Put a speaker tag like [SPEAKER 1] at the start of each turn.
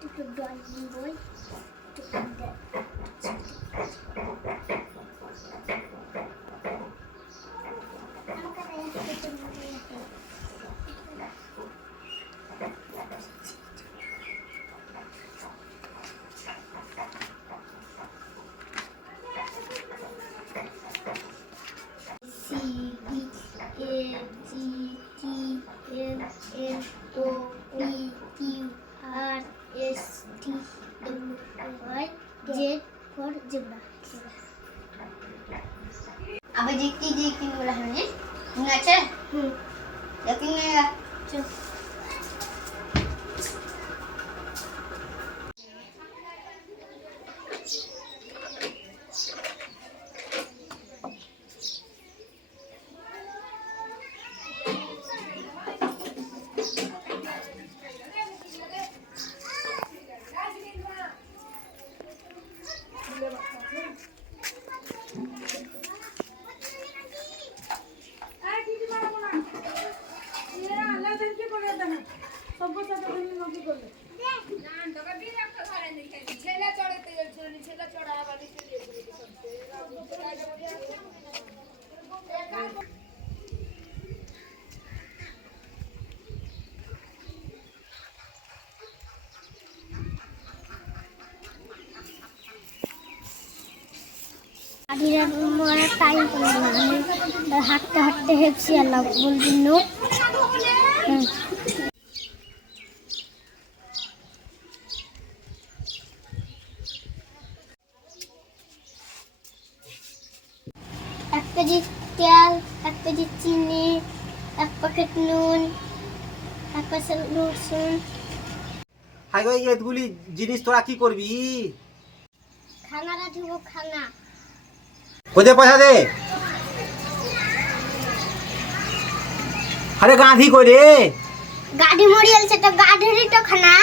[SPEAKER 1] to the drawing boy, to the Y Z for zebra.
[SPEAKER 2] अब देखती
[SPEAKER 1] देखती
[SPEAKER 2] बोला हमने।
[SPEAKER 1] अच्छा यकीन नहीं টাইম পেলাম না আমি হাঁটতে হাঁটতে হেঁপছি আল্লাহ নো এক কেজি তেল এক কেজি চিনি এক প্যাকেট নুন এক প্যাকেট রসুন।
[SPEAKER 3] হাই গো এতগুলি জিনিস তোরা কি করবি?
[SPEAKER 1] খানা রাঁধিব খানা।
[SPEAKER 3] কোথায় পয়সা দে। আরে গাঁধি করে
[SPEAKER 1] গাড়ি মরিয়েছে তো গাড়িরই তো খানা।